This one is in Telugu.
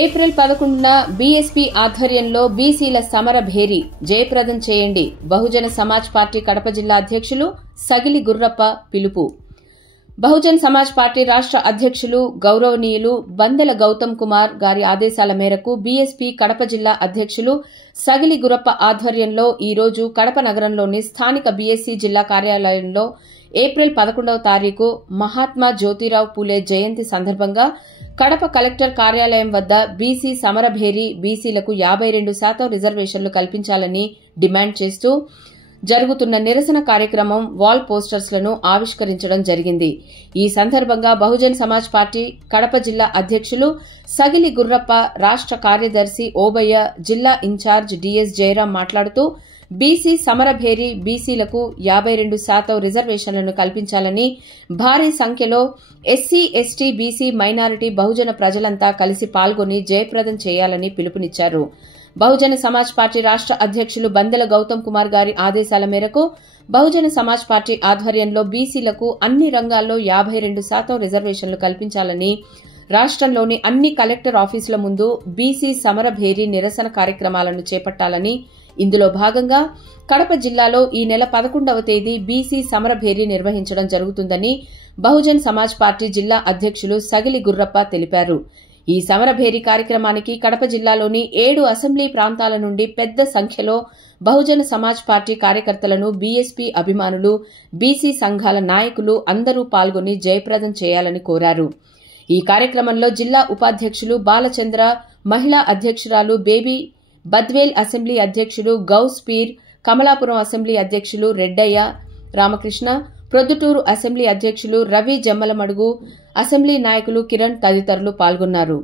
ఏప్రిల్ 11న బీఎస్పీ ఆధ్వర్యంలో బీసీల సమర భేరీ జయప్రదం చేయండి. బహుజన సమాజ్ పార్టీ కడప జిల్లా అధ్యక్షులు సగిలి గుర్రప్ప పిలుపు. బహుజన్ సమాజ్ పార్టీ రాష్ట్ర అధ్యక్షులు గౌరవనీయులు బందెల గౌతమ్ కుమార్ గారి ఆదేశాల మేరకు బీఎస్పీ కడప జిల్లా అధ్యక్షులు సగిలి గురప్ప ఆధ్వర్యంలో ఈ రోజు కడప నగరంలోని స్థానిక బీఎస్సీ జిల్లా కార్యాలయంలో ఏప్రిల్ 11వ తారీఖు మహాత్మా జ్యోతిరావు పూలే జయంతి సందర్భంగా కడప కలెక్టర్ కార్యాలయం వద్ద బీసీ సమరభేరీ బీసీలకు 52% రిజర్వేషన్లు కల్పించాలని డిమాండ్ చేస్తూ జరుగుతున్న నిరసన కార్యక్రమం వాల్ పోస్టర్స్లను ఆవిష్కరించడం జరిగింది. ఈ సందర్భంగా బహుజన్ సమాజ్ పార్టీ కడప జిల్లా అధ్యక్షులు సగిలి గుర్రప్ప, రాష్ట్ర కార్యదర్శి ఓబయ్య, జిల్లా ఇన్ఛార్జ్ డిఎస్ జయరాం మాట్లాడుతూ బీసీ సమరభేరీ బీసీలకు 52% రిజర్వేషన్లను కల్పించాలని, భారీ సంఖ్యలో ఎస్సీ, ఎస్టీ, బీసీ, మైనారిటీ, బహుజన ప్రజలంతా కలిసి పాల్గొని జయప్రదం చేయాలని పిలుపునిచ్చారు. బహుజన సమాజ్ పార్టీ రాష్ట్ర అధ్యక్షులు బందెల గౌతమ్ కుమార్ గారి ఆదేశాల మేరకు బహుజన సమాజ్ పార్టీ ఆధ్వర్యంలో బీసీలకు అన్ని రంగాల్లో 52% రిజర్వేషన్లు కల్పించాలని, రాష్ట్రంలోని అన్ని కలెక్టర్ ఆఫీసుల ముందు బీసీ సమరభేరీ నిరసన కార్యక్రమాలను చేపట్టాలని, ఇందులో భాగంగా కడప జిల్లాలో ఈ నెల 11వ తేదీ బీసీ సమరభేరీ నిర్వహించడం జరుగుతుందని బహుజన్ సమాజ్ పార్టీ జిల్లా అధ్యక్షులు సగిలి గుర్రప్ప తెలిపారు. ఈ సమరభేరీ కార్యక్రమానికి కడప జిల్లాలోని 7 అసెంబ్లీ ప్రాంతాల నుండి పెద్ద సంఖ్యలో బహుజన సమాజ్ పార్టీ కార్యకర్తలను, బీఎస్పీ అభిమానులు, బీసీ సంఘాల నాయకులు అందరూ పాల్గొని జయప్రదం చేయాలని కోరారు. ఈ కార్యక్రమంలో జిల్లా ఉపాధ్యక్షులు బాలచంద్ర, మహిళా అధ్యక్షురాలు బేబీ, బద్వేల్ అసెంబ్లీ అధ్యక్షులు గౌస్ పీర్, కమలాపురం అసెంబ్లీ అధ్యక్షులు రెడ్డయ్య రామకృష్ణ, ప్రొద్దుటూరు అసెంబ్లీ అధ్యక్షులు రవి జమ్మలమడుగు, అసెంబ్లీ నాయకులు కిరణ్ తదితరులు పాల్గొన్నారు.